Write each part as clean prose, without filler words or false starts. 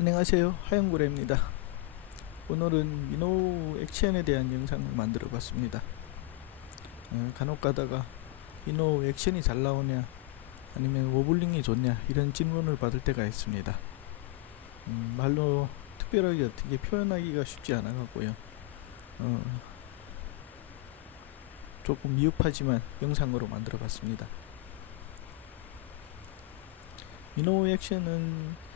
안녕하세요, 하영고래입니다. 오늘은 민호 액션에 대한 영상을 만들어 봤습니다. 간혹 가다가 민호 액션이 잘 나오냐 아니면 워블링이 좋냐 이런 질문을 받을 때가 있습니다. 말로 특별하게 어떻게 표현하기가 쉽지 않아 갖고요. 조금 미흡하지만 영상으로 만들어 봤습니다. 민호 액션은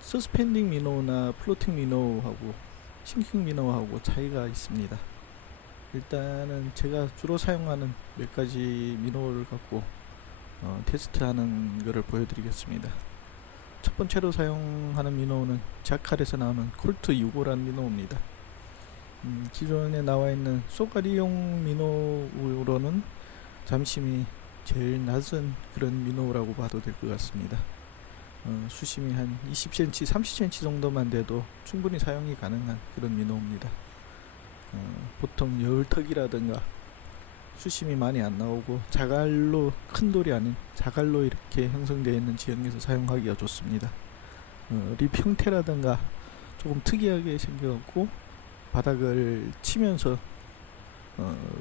서스펜딩 미노나 플로팅 미노하고 싱킹 미노하고 차이가 있습니다. 일단은 제가 주로 사용하는 몇 가지 미노를 갖고 테스트하는 것을 보여드리겠습니다. 첫 번째로 사용하는 미노는 자칼에서 나오는 콜트 6호라는 미노입니다. 기존에 나와 있는 쏘가리용 미노로는 잠심이 제일 낮은 그런 미노라고 봐도 될 것 같습니다. 수심이 한 20cm, 30cm 정도만 돼도 충분히 사용이 가능한 그런 미노입니다. 보통 여울턱이라든가 수심이 많이 안 나오고 자갈로, 큰 돌이 아닌 자갈로 이렇게 형성되어 있는 지형에서 사용하기가 좋습니다. 립 형태라든가 조금 특이하게 생겨갖고 바닥을 치면서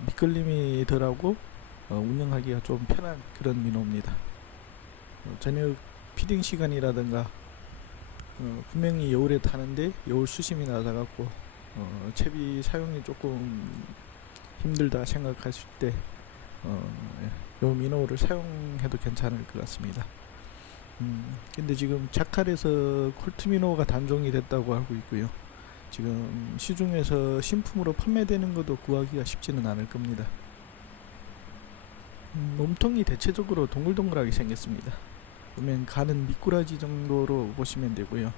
미끌림이 덜하고 운영하기가 좀 편한 그런 미노입니다. 저녁 피딩 시간이라든가 분명히 여울에 타는데 여울 수심이 낮아갖고 채비 사용이 조금 힘들다 생각하실 때 요 미노를 사용해도 괜찮을 것 같습니다. 근데 지금 자칼에서 콜트 미노가 단종이 됐다고 알고 있고요. 지금 시중에서 신품으로 판매되는 것도 구하기가 쉽지는 않을 겁니다. 몸통이 대체적으로 동글동글하게 생겼습니다. 보면 가는 미꾸라지 정도로 보시면 되고요.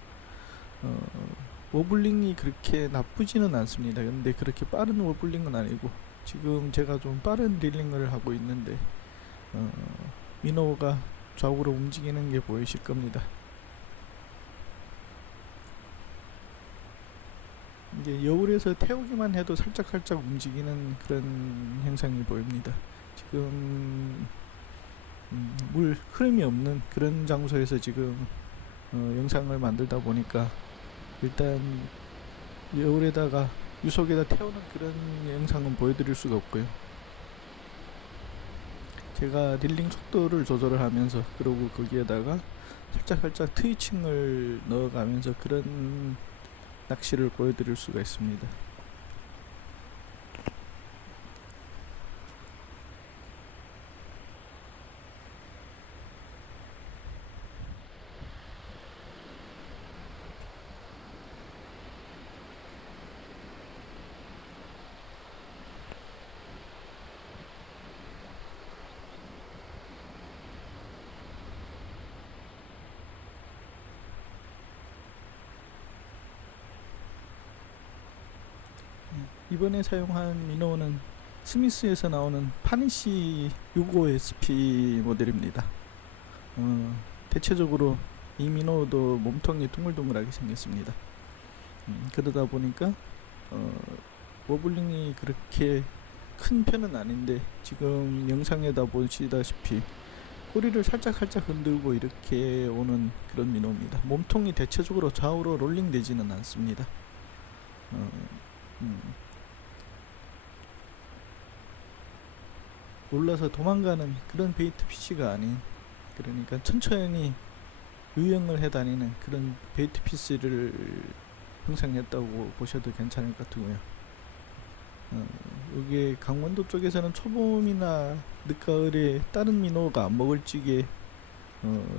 워블링이 그렇게 나쁘지는 않습니다. 근데 그렇게 빠른 워블링은 아니고 지금 제가 좀 빠른 릴링을 하고 있는데 미노가 좌우로 움직이는 게 보이실 겁니다. 이게 여울에서 태우기만 해도 살짝 움직이는 그런 현상이 보입니다. 지금 물 흐름이 없는 그런 장소에서 지금 영상을 만들다 보니까 일단 여울에다가 유속에다 태우는 그런 영상은 보여드릴 수가 없고요. 제가 릴링 속도를 조절을 하면서 그리고 거기에다가 살짝 트위칭을 넣어가면서 그런 낚시를 보여드릴 수가 있습니다. 이번에 사용한 미노는 스미스에서 나오는 파니시 65SP 모델입니다. 대체적으로 이 미노도 몸통이 둥글둥글하게 생겼습니다. 그러다 보니까 워블링이 그렇게 큰 편은 아닌데 지금 영상에다 보시다시피 꼬리를 살짝 흔들고 이렇게 오는 그런 미노입니다. 몸통이 대체적으로 좌우로 롤링 되지는 않습니다. 올라서 도망가는 그런 베이트 피시가 아닌, 그러니까 천천히 유영을 해 다니는 그런 베이트 피스를 형성했다고 보셔도 괜찮을 것 같고요. 이게 강원도 쪽에서는 초봄이나 늦가을에 다른 민호가 안 먹을 찌개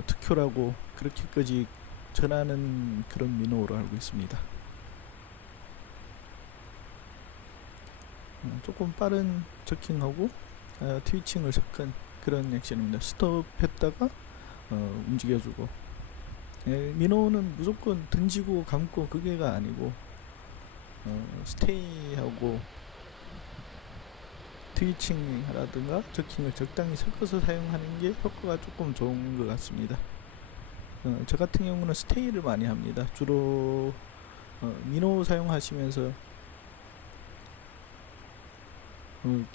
특효라고 그렇게까지 전하는 그런 민호로 알고 있습니다. 조금 빠른 저킹하고 트위칭을 섞은 그런 액션입니다. 스톱했다가 움직여주고, 민호는 무조건 던지고 감고 그게가 아니고 스테이하고 트위칭이라든가 저킹을 적당히 섞어서 사용하는 게 효과가 조금 좋은 것 같습니다. 저 같은 경우는 스테이를 많이 합니다. 주로 민호 사용하시면서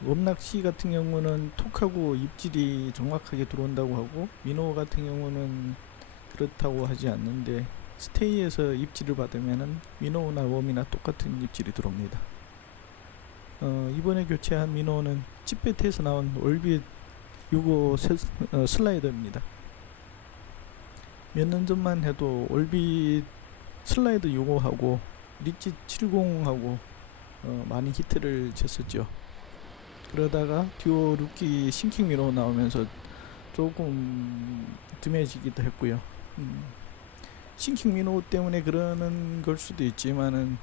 웜낚시 같은 경우는 톡하고 입질이 정확하게 들어온다고 하고, 민호 같은 경우는 그렇다고 하지 않는데 스테이에서 입질을 받으면은 미노우나 웜이나 똑같은 입질이 들어옵니다. 이번에 교체한 미노우는 찌배트에서 나온 올빗 65 슬라이더입니다. 몇 년 전만 해도 올빗 슬라이더 65하고 리치 70하고 많이 히트를 쳤었죠. 그러다가 듀오 루키 싱킹 미노우 나오면서 조금 뜸해지기도 했고요. 싱킹 미노우 때문에 그러는 걸 수도 있지만은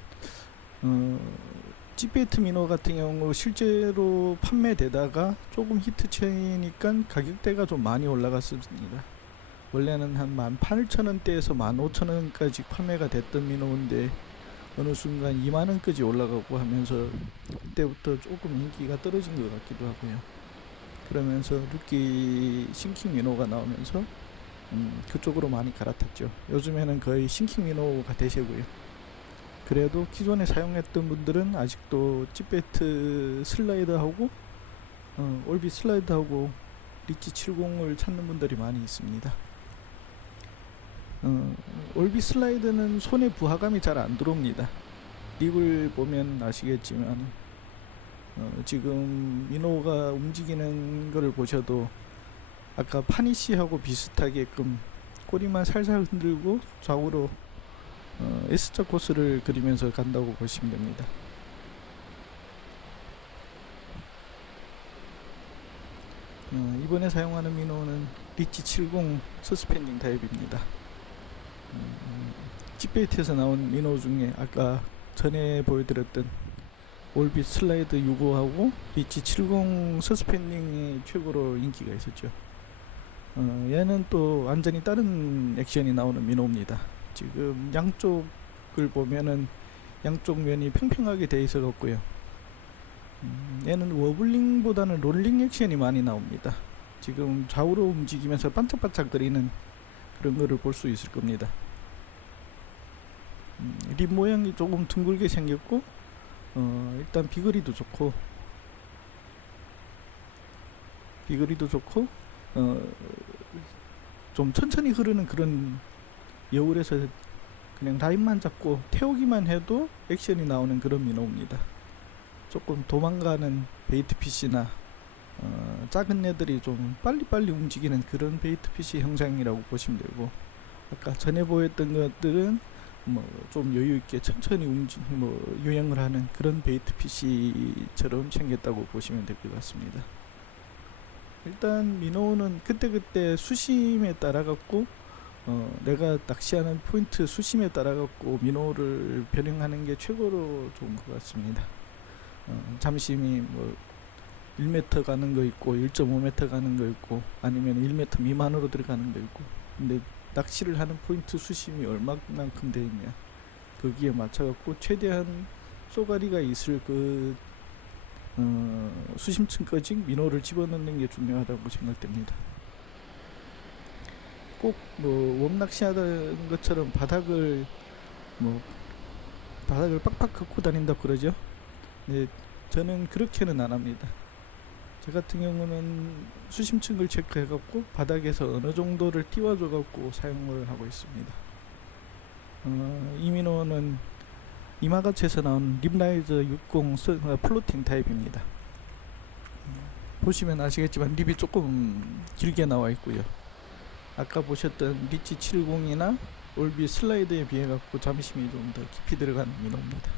찌페이트 미노우 같은 경우 실제로 판매되다가 조금 히트 치니까 가격대가 좀 많이 올라갔습니다. 원래는 한 18,000원대에서 15,000원까지 판매가 됐던 미노우인데 어느 순간 2만원까지 올라가고 하면서 그때부터 조금 인기가 떨어진 것 같기도 하고요. 그러면서 루키 싱킹 미노우가 나오면서 그쪽으로 많이 갈아탔죠. 요즘에는 거의 싱킹 미노우가 대세고요. 그래도 기존에 사용했던 분들은 아직도 찌배트 슬라이더하고 올빗 슬라이더하고 리치 70을 찾는 분들이 많이 있습니다. 올빗 슬라이드는 손에 부하감이 잘 안 들어옵니다. 립을 보면 아시겠지만 지금 미노우가 움직이는 거를 보셔도 아까 파니시하고 비슷하게끔 꼬리만 살살 흔들고 좌우로 S자 코스를 그리면서 간다고 보시면 됩니다. 이번에 사용하는 미노우는 리치 70 서스펜딩 타입입니다. 찌페이트에서 나온 미노우 중에 아까 전에 보여드렸던 올빗 슬라이드 65하고 리치 70 서스펜딩이 최고로 인기가 있었죠. 얘는 또 완전히 다른 액션이 나오는 미노우입니다. 지금 양쪽을 보면은 양쪽 면이 평평하게 되어 있어 갖고요. 얘는 워블링보다는 롤링 액션이 많이 나옵니다. 지금 좌우로 움직이면서 반짝반짝거리는 그런 거를 볼 수 있을 겁니다. 립 모양이 조금 둥글게 생겼고 일단 비거리도 좋고 좀 천천히 흐르는 그런 여울에서 그냥 라인만 잡고 태우기만 해도 액션이 나오는 그런 미노우입니다. 조금 도망가는 베이트피시나 작은 애들이 좀 빨리빨리 움직이는 그런 베이트피시 형상이라고 보시면 되고, 아까 전에 보였던 것들은 뭐 좀 여유있게 천천히 유행을 하는 그런 베이트피시처럼 생겼다고 보시면 될 것 같습니다. 일단 미노우는 그때그때 수심에 따라 갖고 내가 낚시하는 포인트 수심에 따라 갖고 미노우를 변형하는 게 최고로 좋은 것 같습니다. 잠심이 뭐 1m 가는 거 있고 1.5m 가는 거 있고 아니면 1m 미만으로 들어가는 거 있고, 근데 낚시를 하는 포인트 수심이 얼마만큼 되어 있냐 거기에 맞춰 갖고 최대한 쏘가리가 있을 그 수심층까지 민호를 집어넣는 게 중요하다고 생각됩니다. 꼭 뭐 웜낚시 하는 것처럼 바닥을 빡빡 걷고 다닌다고 그러죠. 네, 저는 그렇게는 안 합니다. 저 같은 경우는 수심층을 체크해 갖고 바닥에서 어느 정도를 띄워줘 갖고 사용을 하고 있습니다. 이 민호는 이마가츠에서 나온 립라이저 60 플로팅 타입입니다. 보시면 아시겠지만 립이 조금 길게 나와 있고요. 아까 보셨던 리치 70이나 올빗 슬라이드에 비해 갖고 잠심이 좀 더 깊이 들어가는 민호입니다.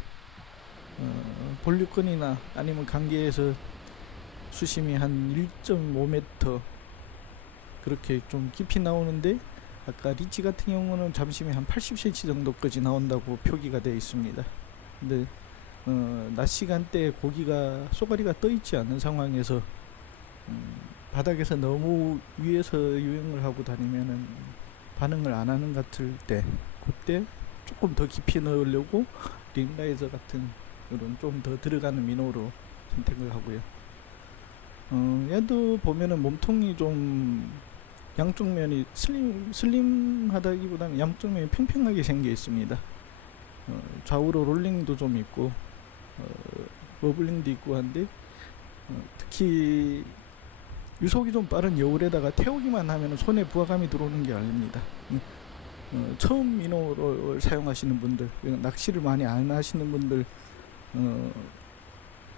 볼륨권이나 아니면 관계에서 수심이 한 1.5m 그렇게 좀 깊이 나오는데, 아까 리치 같은 경우는 잠심이 한 80cm 정도까지 나온다고 표기가 되어 있습니다. 근데 낮 시간대에 고기가 쏘가리가 떠 있지 않은 상황에서 바닥에서 너무 위에서 유행을 하고 다니면은 반응을 안 하는 것 같을 때, 그때 조금 더 깊이 넣으려고 링라이저 같은 이런 좀 더 들어가는 민호로 선택을 하고요. 얘도 보면은 몸통이 좀 양쪽 면이 슬림하다기보다는 양쪽 면이 평평하게 생겨 있습니다. 좌우로 롤링도 좀 있고 워블링도 있고 한데 특히 유속이 좀 빠른 여울에다가 태우기만 하면 손에 부하감이 들어오는 게 아닙니다. 처음 민호를 사용하시는 분들, 낚시를 많이 안 하시는 분들,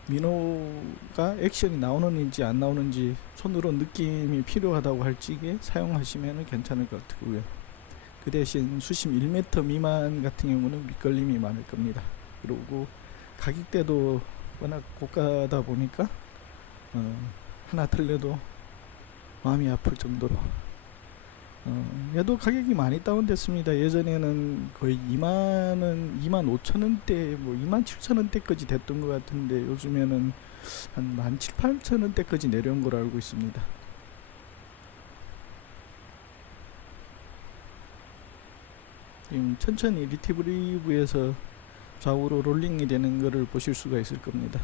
민호가 액션이 나오는지 안 나오는지 손으로 느낌이 필요하다고 할 적에 사용하시면 괜찮을 것 같고요. 그 대신 수심 1m 미만 같은 경우는 밑걸림이 많을 겁니다. 그리고 가격대도 워낙 고가다 보니까 하나 틀려도 마음이 아플 정도로 얘도 가격이 많이 다운됐습니다. 예전에는 거의 25,000원대 뭐 27,000원대까지 됐던 것 같은데 요즘에는 한 17,000-18,000원대까지 내려온 걸로 알고 있습니다. 지금 천천히 리트리브에서 좌우로 롤링이 되는 것을 보실 수가 있을 겁니다.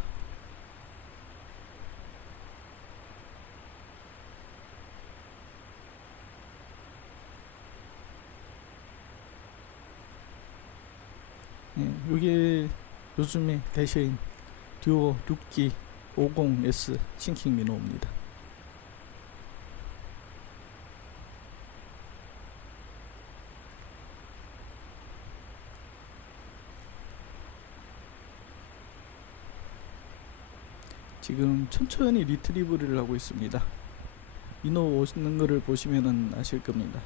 이게 요즘에 대세인 듀오 룻기 50S 싱킹 민호입니다. 지금 천천히 리트리브를 하고 있습니다. 민호 오는 거를 보시면은 아실 겁니다.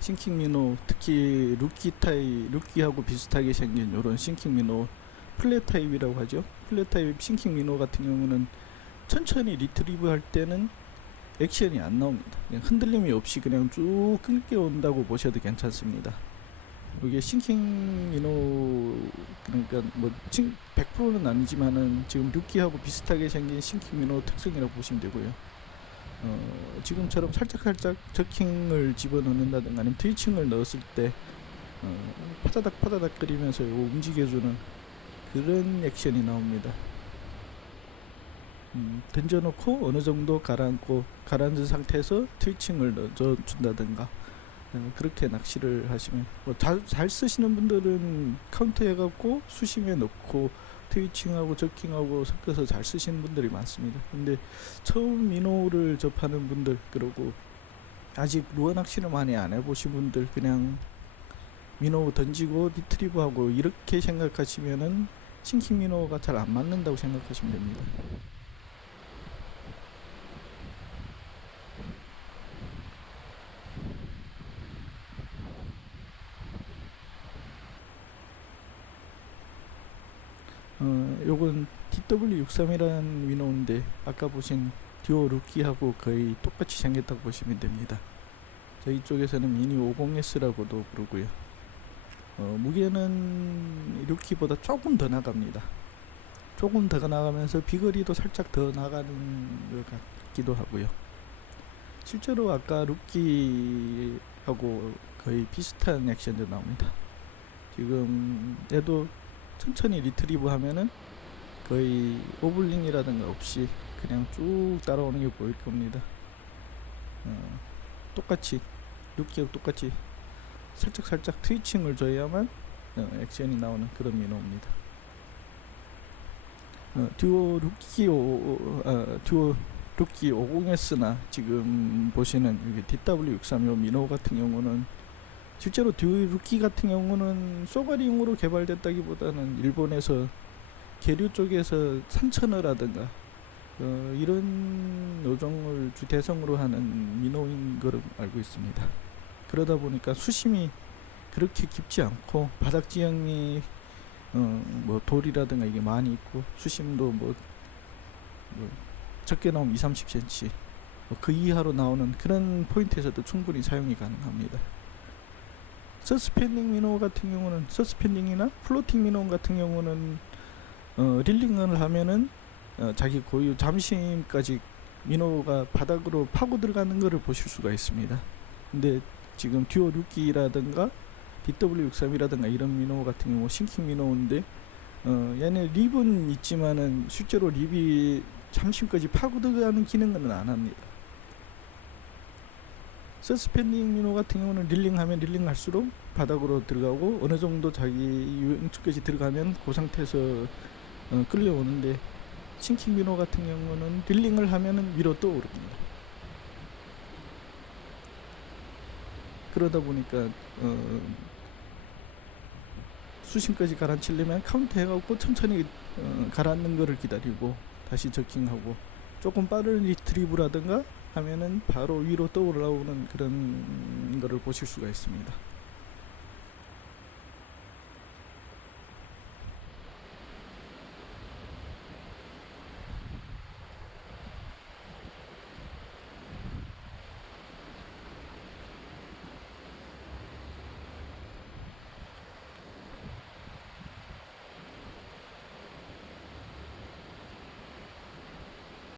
싱킹 민호, 특히 루키하고 비슷하게 생긴 요런 싱킹 민호, 플랫 타입이라고 하죠. 플랫 타입 싱킹 민호 같은 경우는 천천히 리트리브 할 때는 액션이 안 나옵니다. 그냥 흔들림이 없이 그냥 쭉 끊겨 온다고 보셔도 괜찮습니다. 이게 싱킹 민호, 그러니까 뭐 100%는 아니지만은 지금 루키하고 비슷하게 생긴 싱킹 민호 특성이라고 보시면 되고요. 지금처럼 살짝 저킹을 집어넣는다든가 아니면 트위칭을 넣었을 때 파다닥 거리면서 움직여주는 그런 액션이 나옵니다. 던져놓고 어느 정도 가라앉은 상태에서 트위칭을 넣어준다든가 그렇게 낚시를 하시면 잘 쓰시는 분들은 카운터 해갖고 수심에 넣고 트위칭하고 저킹하고 섞어서 잘 쓰시는 분들이 많습니다. 근데 처음 민호를 접하는 분들, 그리고 아직 루어 낚시를 많이 안 해보신 분들, 그냥 민호 던지고 리트리브하고 이렇게 생각하시면은 싱킹 민호가 잘 안 맞는다고 생각하시면 됩니다. 요건 DW63이라는 민호인데 아까 보신 듀오 루키하고 거의 똑같이 생겼다고 보시면 됩니다. 저희 쪽에서는 미니 50S라고도 부르고요. 무게는 루키보다 조금 더 나갑니다. 조금 더 나가면서 비거리도 살짝 더 나가는 것 같기도 하고요. 실제로 아까 루키하고 거의 비슷한 액션도 나옵니다. 지금 얘도 천천히 리트리브 하면은 거의 오블링이라든가 없이 그냥 쭉 따라오는 게 보일 겁니다. 똑같이 루키하고 똑같이 살짝 트위칭을 줘야만 액션이 나오는 그런 민호입니다. 듀오 루키 50S나 지금 보시는 DW63 민호 같은 경우는 실제로 듀오 루키 같은 경우는 쏘가리용으로 개발됐다기보다는 일본에서 계류 쪽에서 산천어라든가 이런 요정을 주대성으로 하는 민호인 걸로 알고 있습니다. 그러다 보니까 수심이 그렇게 깊지 않고 바닥 지형이 뭐 돌이라든가 이게 많이 있고 수심도 뭐 적게 나오면 20-30cm 그 이하로 나오는 그런 포인트에서도 충분히 사용이 가능합니다. 서스펜딩 민호 같은 경우는, 서스펜딩이나 플로팅 민호 같은 경우는 릴링을 하면은 자기 고유 잠심까지 민호가 바닥으로 파고 들어가는 것을 보실 수가 있습니다. 근데 지금 듀오 루키라든가 DW63이라든가 이런 민호 같은 경우 싱킹 민호인데 얘네 립은 있지만은 실제로 립이 잠심까지 파고 들어가는 기능은 안 합니다. 서스펜딩 민호 같은 경우는 릴링하면 릴링할수록 바닥으로 들어가고 어느 정도 자기 유형축까지 들어가면 그 상태에서 끌려오는데, 싱킹 민호 같은 경우는 릴링을 하면은 위로 떠오릅니다. 그러다 보니까 수심까지 가라앉히려면 카운트 해갖고 천천히 가라앉는 거를 기다리고 다시 저킹하고 조금 빠른 리트리브라든가 하면은 바로 위로 떠올라오는 그런 거를 보실 수가 있습니다.